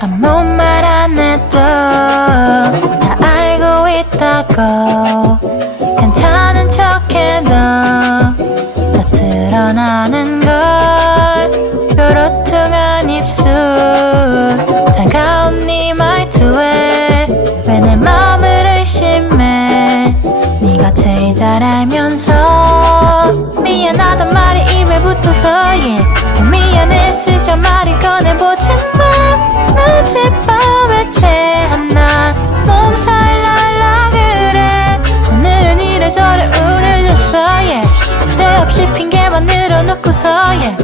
아무 말 안 해도 다 알고 있다고. 괜찮은 척해도 다 드러나는 걸. 뾰로퉁한 입술. 차가운 네 말투에 왜 내 마음을 의심해? 네가 제일 잘 알면서 미안하단 말이 입에 붙어서 y yeah. 미안해 슬쩍 말을 꺼내보지 늘어놓고서 yeah.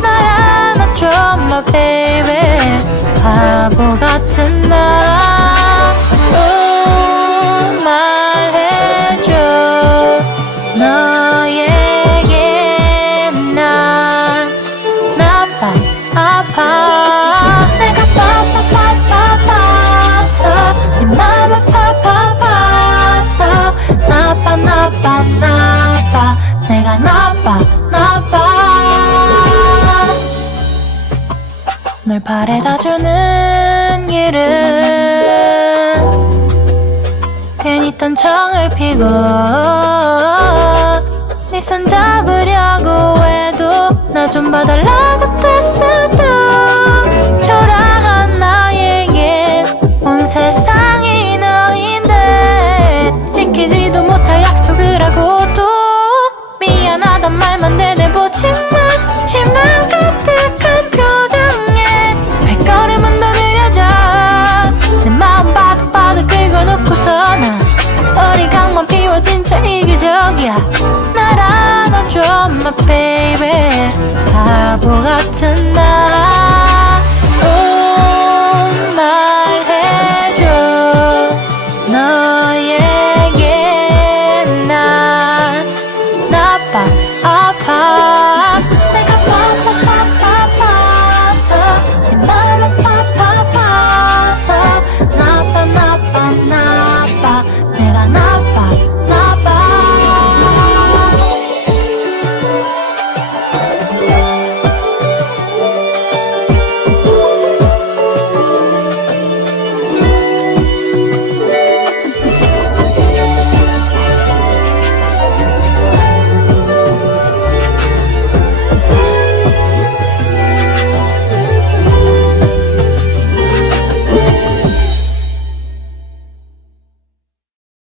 날 안아줘 my baby. 바보 같은 나. 오, 말해줘. 너에게 난 나빠 아파. 내가 빠빠빠빠빠서 네 맘을 파파파서. 나빠 나빠 나빠. 내가 나빠 널 바래다 주는 일은 괜히 딴 정을 피고 네 손 잡으려고 해도 나 좀 봐달라고 뗐어도 초라한 나에겐 온 세상이 너인데 지키지도 못할 약속을 하고도 미안하단 말만 내내보지 my baby 바보 같은 나